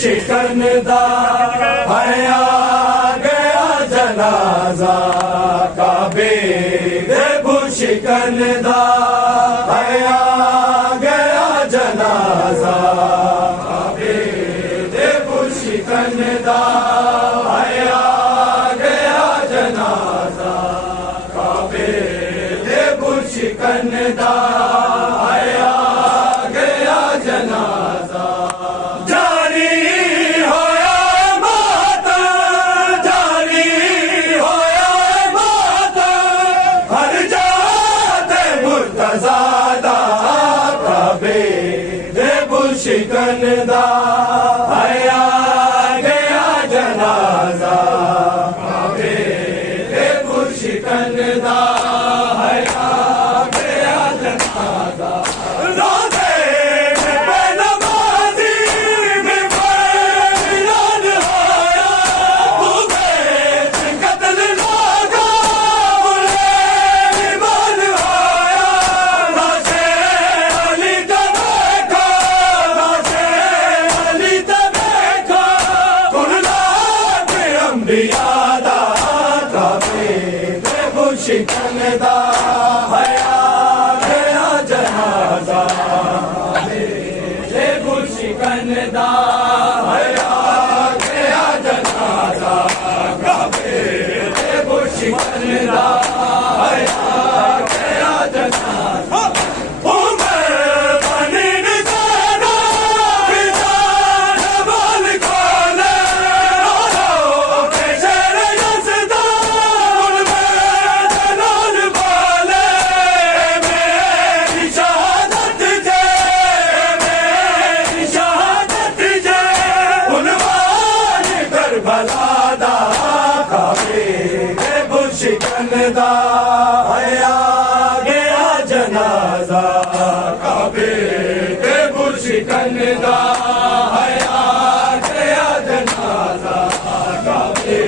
शिकन दा हया गया जनाजा काबे दे शिकन दा हया गया जनाजा काबे दे शिकन दा हया गया जनाजा काबे दे शिकन दा हया गया जनाजा शिकन दा हया गया जनाजा काबे दे शिकन दा हया गया जनाजा रोज़े में नमाज़ी में बयान होया भूखे कत्ल लोगा बुले ईमान होया लाशे अली बियादा काबे दे शिकन दा हया गया जनाजा काबे दे शिकन दा हया गया जनाजा काबे दे शिकन दा हया गया जनाजा भलादा काबे दे शिकन दा हया गया जनाजा काबे दे शिकन दा हया गया जनाजा काबे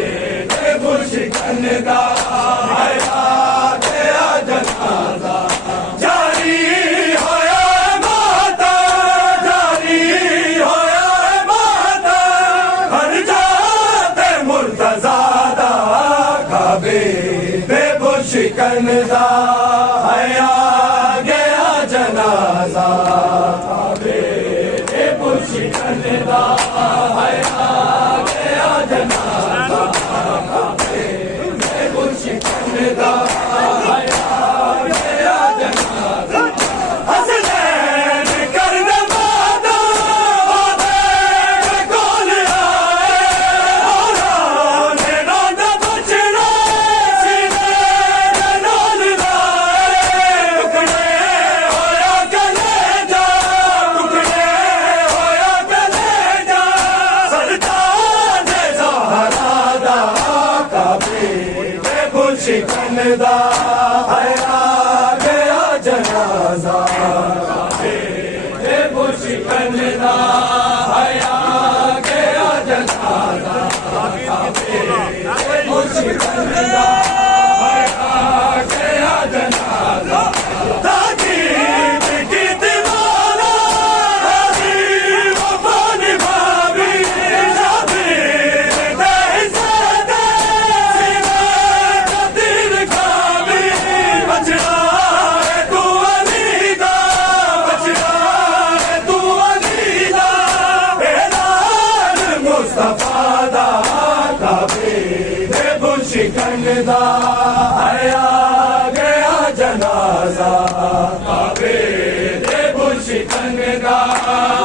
दे शिकन दा हया गया जनाजा जारी होया माता जारी होया माता हर मुर्तज़ादा काबे दे शिकन दा हया गया जनाजा काबे दे शिकन दा हया गया जनाजा काबे दे शिकन दा हया गया जनाजा हसनैन कर नवादा शिकन दा हया गया जनाजा काबे दे शिकन दा हया गया जनाजा काबे दे शिकन दा हया गया जनाजा शिकन दा हया गया जनाजा काबे दे शिकन दा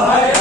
हया